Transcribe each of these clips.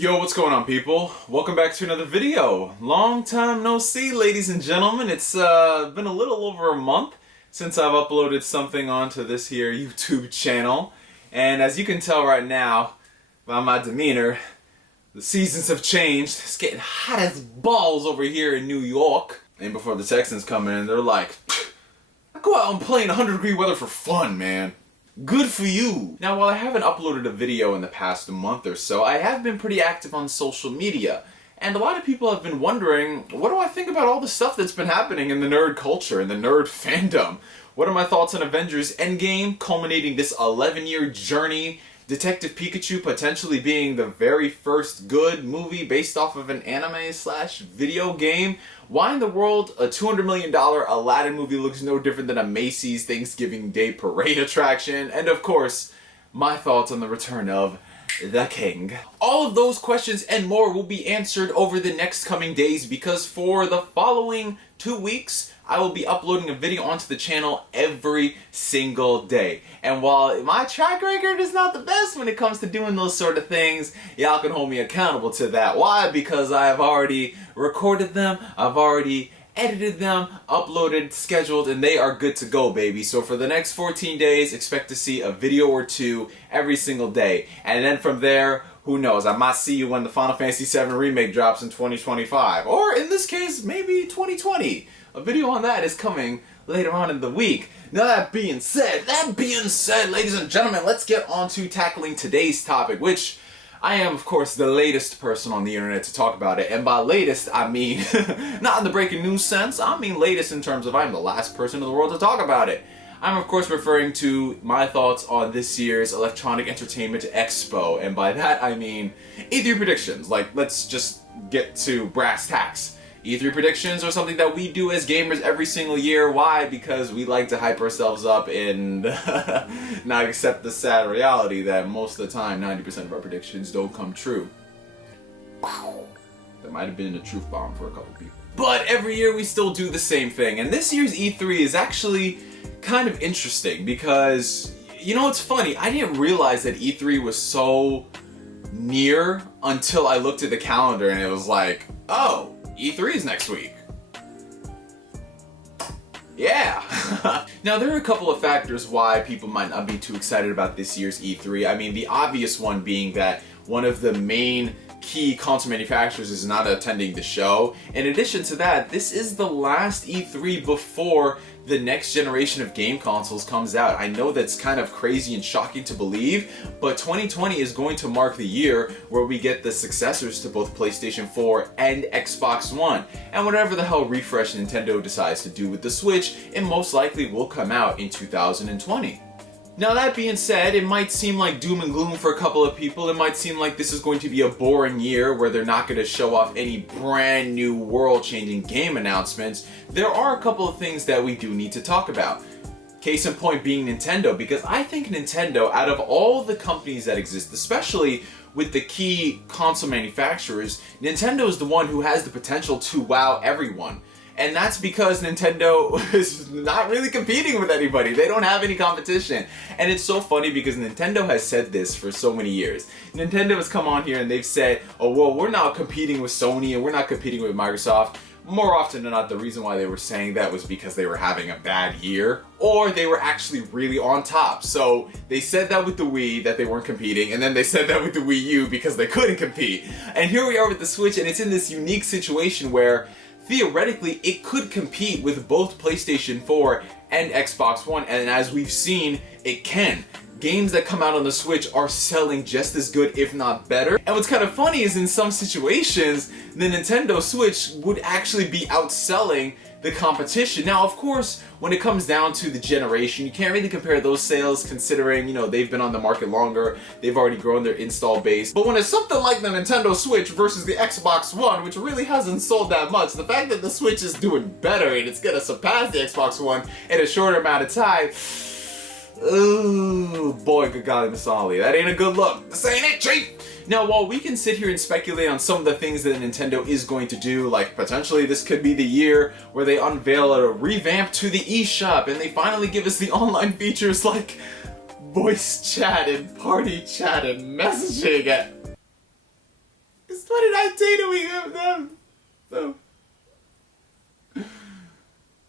Yo, what's going on, people? Welcome back to another video. Long time no see, ladies and gentlemen. It's been a little over a month since I've uploaded something onto this here YouTube channel. And as you can tell right now by my demeanor, the seasons have changed. It's getting hot as balls over here in New York. And before the Texans come in, they're like, I go out and play in 100-degree weather for fun, man. Good for you! Now, while I haven't uploaded a video in the past month or so, I have been pretty active on social media. And a lot of people have been wondering, what do I think about all the stuff that's been happening in the nerd culture, in the nerd fandom? What are my thoughts on Avengers Endgame, culminating this 11-year journey? Detective Pikachu potentially being the very first good movie based off of an anime/video game? Why in the world a $200 million Aladdin movie looks no different than a Macy's Thanksgiving Day parade attraction? And of course, my thoughts on the return of the King. All of those questions and more will be answered over the next coming days, because for the following 2 weeks, I will be uploading a video onto the channel every single day. And while my track record is not the best when it comes to doing those sort of things, y'all can hold me accountable to that. Why? Because I have already recorded them, I've already edited them, uploaded, scheduled, and they are good to go, baby. So for the next 14 days, expect to see a video or two every single day. And then from there, who knows, I might see you when the Final Fantasy VII Remake drops in 2025. Or in this case, maybe 2020. A video on that is coming later on in the week. Now that being said, ladies and gentlemen, let's get on to tackling today's topic, which I am, of course, the latest person on the internet to talk about it. And by latest, I mean, not in the breaking news sense, I mean latest in terms of I'm the last person in the world to talk about it. I'm, of course, referring to my thoughts on this year's Electronic Entertainment Expo. And by that, I mean E3 predictions. Like, let's just get to brass tacks. E3 predictions are something that we do as gamers every single year. Why? Because we like to hype ourselves up and not accept the sad reality that most of the time, 90% of our predictions don't come true. Wow. That might have been a truth bomb for a couple people. But every year we still do the same thing. And this year's E3 is actually kind of interesting because, you know, it's funny. I didn't realize that E3 was so near until I looked at the calendar and it was like, oh, E3 is next week. Yeah. Now, there are a couple of factors why people might not be too excited about this year's E3. I mean, the obvious one being that one of the main key console manufacturers is not attending the show. In addition to that, this is the last E3 before the next generation of game consoles comes out. I know that's kind of crazy and shocking to believe, but 2020 is going to mark the year where we get the successors to both PlayStation 4 and Xbox One. And whatever the hell refresh Nintendo decides to do with the Switch, it most likely will come out in 2020. Now, that being said, it might seem like doom and gloom for a couple of people. It might seem like this is going to be a boring year where they're not going to show off any brand new world-changing game announcements. There are a couple of things that we do need to talk about. Case in point being Nintendo, because I think Nintendo, out of all the companies that exist, especially with the key console manufacturers, Nintendo is the one who has the potential to wow everyone. And that's because Nintendo is not really competing with anybody. They don't have any competition. And it's so funny because Nintendo has said this for so many years. Nintendo has come on here and they've said, oh, well, we're not competing with Sony and we're not competing with Microsoft. More often than not, the reason why they were saying that was because they were having a bad year, or they were actually really on top. So they said that with the Wii, that they weren't competing, and then they said that with the Wii U because they couldn't compete. And here we are with the Switch, and it's in this unique situation where theoretically, it could compete with both PlayStation 4 and Xbox One, and as we've seen, it can. Games that come out on the Switch are selling just as good, if not better. And what's kind of funny is in some situations, the Nintendo Switch would actually be outselling the competition. Now, of course, when it comes down to the generation, you can't really compare those sales considering, you know, they've been on the market longer, they've already grown their install base. But when it's something like the Nintendo Switch versus the Xbox One, which really hasn't sold that much, the fact that the Switch is doing better and it's gonna surpass the Xbox One in a shorter amount of time, ooh, boy, good golly Masali, that ain't a good look. This ain't it, Chief! Now, while we can sit here and speculate on some of the things that Nintendo is going to do, like potentially this could be the year where they unveil a revamp to the eShop and they finally give us the online features like voice chat and party chat and messaging. 2019 do we give them? So,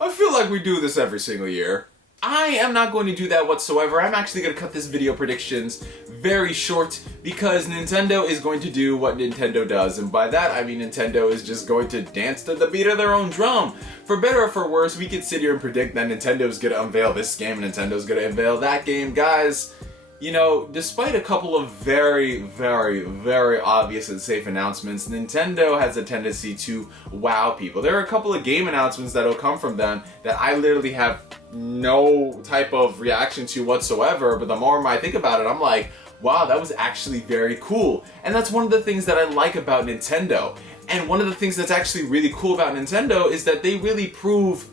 I feel like we do this every single year. I am not going to do that whatsoever. I'm actually going to cut this video predictions very short because Nintendo is going to do what Nintendo does. And by that, I mean Nintendo is just going to dance to the beat of their own drum. For better or for worse, we could sit here and predict that Nintendo's going to unveil this game, Nintendo's going to unveil that game. Guys, you know, despite a couple of very, very, very obvious and safe announcements, Nintendo has a tendency to wow people. There are a couple of game announcements that will come from them that I literally have no type of reaction to whatsoever, but the more I think about it, I'm like, wow, that was actually very cool. And that's one of the things that I like about Nintendo. And one of the things that's actually really cool about Nintendo is that they really prove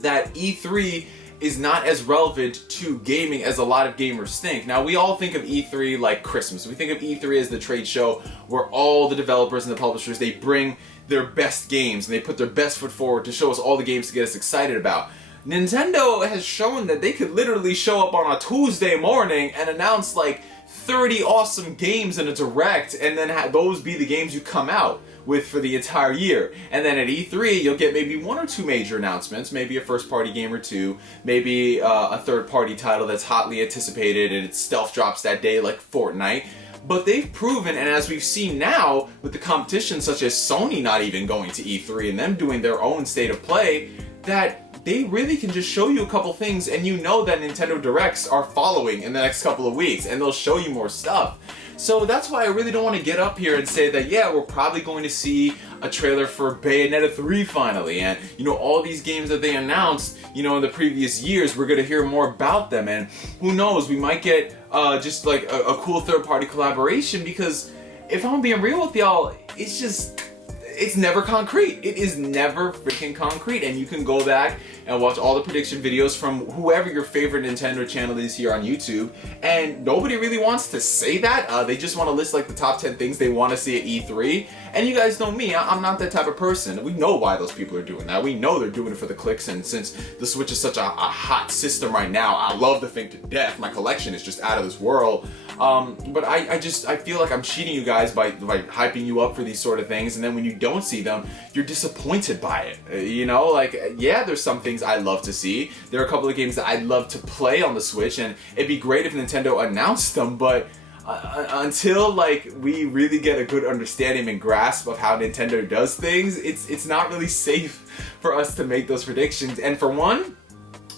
that E3 is not as relevant to gaming as a lot of gamers think. Now, we all think of E3 like Christmas. We think of E3 as the trade show where all the developers and the publishers, they bring their best games and they put their best foot forward to show us all the games to get us excited about. Nintendo has shown that they could literally show up on a Tuesday morning and announce like 30 awesome games in a direct, and then have those be the games you come out with for the entire year. And then at E3, you'll get maybe one or two major announcements, maybe a first-party game or two, maybe a third-party title that's hotly anticipated and it stealth drops that day like Fortnite. But they've proven, and as we've seen now with the competition such as Sony not even going to E3 and them doing their own state of play, that they really can just show you a couple things and you know that Nintendo Directs are following in the next couple of weeks and they'll show you more stuff. So that's why I really don't want to get up here and say that, yeah, we're probably going to see a trailer for Bayonetta 3 finally, and, you know, all these games that they announced, you know, in the previous years, we're going to hear more about them, and who knows, we might get just like a cool third-party collaboration, because if I'm being real with y'all, it's never concrete. It is never freaking concrete, and you can go back and watch all the prediction videos from whoever your favorite Nintendo channel is here on YouTube, and nobody really wants to say that. They just want to list like the top 10 things they want to see at E3, and you guys know me, I'm not that type of person. We know why those people are doing that. We know they're doing it for the clicks, and since the Switch is such a hot system right now, I love the thing to death. My collection is just out of this world. But I feel like I'm cheating you guys by hyping you up for these sort of things, and then when you don't see them, you're disappointed by it. You know, like, yeah, there's some things I love to see. There are a couple of games that I'd love to play on the Switch, and it'd be great if Nintendo announced them, but until like we really get a good understanding and grasp of how Nintendo does things, it's not really safe for us to make those predictions. And for one,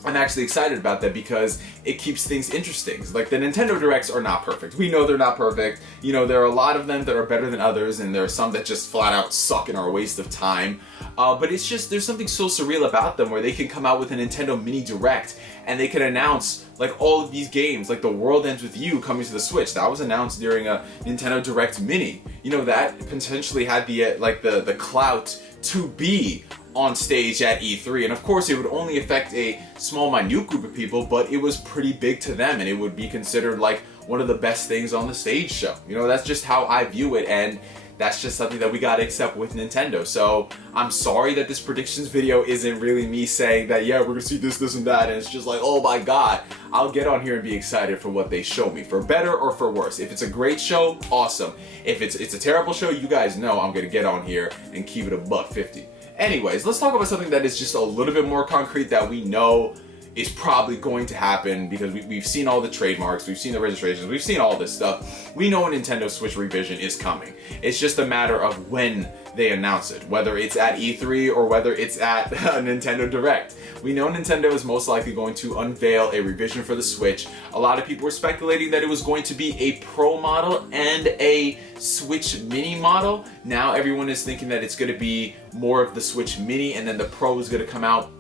I'm actually excited about that because it keeps things interesting. Like, the Nintendo Directs are not perfect. We know they're not perfect. You know, there are a lot of them that are better than others, and there are some that just flat out suck and are a waste of time. But it's just, there's something so surreal about them where they can come out with a Nintendo Mini Direct and they can announce like all of these games, like The World Ends With You coming to the Switch. That was announced during a Nintendo Direct Mini. You know, that potentially had the the clout to be on stage at E3, and of course it would only affect a small minute group of people, but it was pretty big to them, and it would be considered like one of the best things on the stage show. You know, that's just how I view it, and that's just something that we gotta accept with Nintendo. So I'm sorry that this predictions video isn't really me saying that, yeah, we're gonna see this, this, and that, and it's just like, oh my god. I'll get on here and be excited for what they show me, for better or for worse. If it's a great show, awesome. If it's a terrible show, you guys know I'm gonna get on here and keep it $1.50. Anyways, let's talk about something that is just a little bit more concrete that we know is probably going to happen because we've seen all the trademarks, we've seen the registrations, we've seen all this stuff. We know a Nintendo Switch revision is coming. It's just a matter of when they announce it, whether it's at E3 or whether it's at a Nintendo Direct. We know Nintendo is most likely going to unveil a revision for the Switch. A lot of people were speculating that it was going to be a Pro model and a Switch Mini model. Now everyone is thinking that it's going to be more of the Switch Mini, and then the Pro is going to come out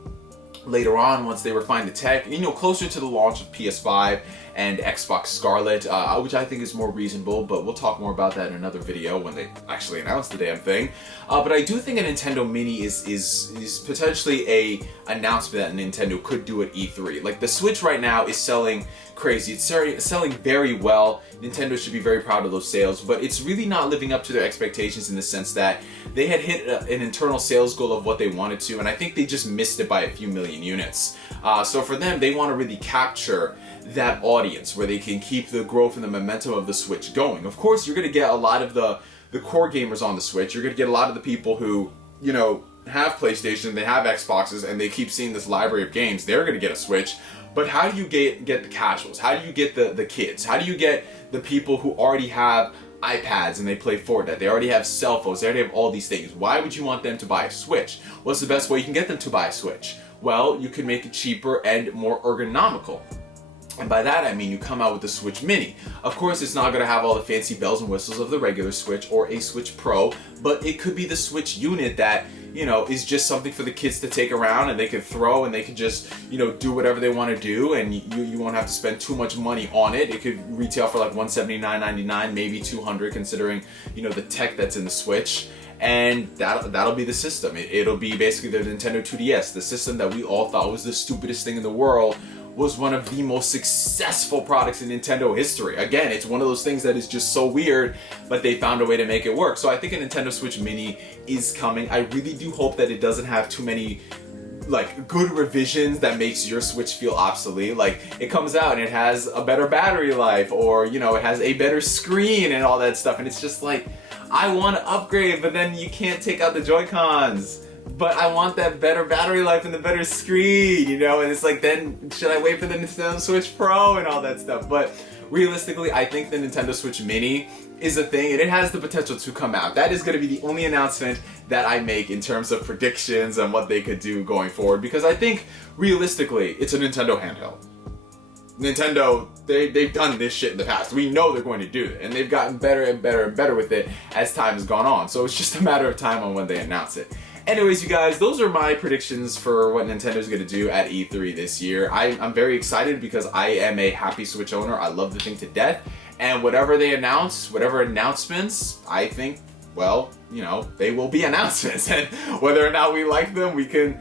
later on once they refine the tech, you know, closer to the launch of PS5 and Xbox Scarlet, which I think is more reasonable, but we'll talk more about that in another video when they actually announce the damn thing. But I do think a Nintendo Mini is potentially a announcement that Nintendo could do at E3. Like, the Switch right now is selling crazy. It's selling very well. Nintendo should be very proud of those sales, but it's really not living up to their expectations in the sense that they had hit an internal sales goal of what they wanted to, and I think they just missed it by a few million units. So for them, they want to really capture that audience where they can keep the growth and the momentum of the Switch going. Of course, you're going to get a lot of the the core gamers on the Switch. You're going to get a lot of the people who, you know, have PlayStation, they have Xboxes, and they keep seeing this library of games. They're going to get a Switch. But how do you get the casuals? How do you get the kids? How do you get the people who already have iPads and they play Fortnite? They already have cell phones. They already have all these things. Why would you want them to buy a Switch? What's the best way you can get them to buy a Switch? Well, you can make it cheaper and more ergonomical. And by that I mean you come out with the Switch Mini. Of course, it's not going to have all the fancy bells and whistles of the regular Switch or a Switch Pro, but it could be the Switch unit that, you know, is just something for the kids to take around and they can throw and they can just, you know, do whatever they want to do, and you won't have to spend too much money on it. It could retail for like $179.99, maybe $200, considering, you know, the tech that's in the Switch. And that'll be the system. It'll be basically the Nintendo 2DS, the system that we all thought was the stupidest thing in the world, was one of the most successful products in Nintendo history. Again, it's one of those things that is just so weird, but they found a way to make it work. So I think a Nintendo Switch Mini is coming. I really do hope that it doesn't have too many like good revisions that makes your Switch feel obsolete. Like it comes out and it has a better battery life, or, you know, it has a better screen and all that stuff, and it's just like, I want to upgrade, but then you can't take out the Joy-Cons. But I want that better battery life and the better screen, you know? And it's like, then should I wait for the Nintendo Switch Pro and all that stuff? But realistically, I think the Nintendo Switch Mini is a thing, and it has the potential to come out. That is going to be the only announcement that I make in terms of predictions and what they could do going forward, because I think realistically, it's a Nintendo handheld. Nintendo, they've done this shit in the past. We know they're going to do it, and they've gotten better and better and better with it as time has gone on. So it's just a matter of time on when they announce it. Anyways, you guys, those are my predictions for what Nintendo's going to do at E3 this year. I'm very excited because I am a happy Switch owner. I love the thing to death. And whatever they announce, whatever announcements, I think, well, you know, they will be announcements. And whether or not we like them, we can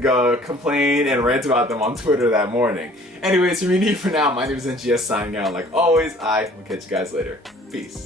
go complain and rant about them on Twitter that morning. Anyways, from me for now, my name is NGS signing out. Like always, I will catch you guys later. Peace.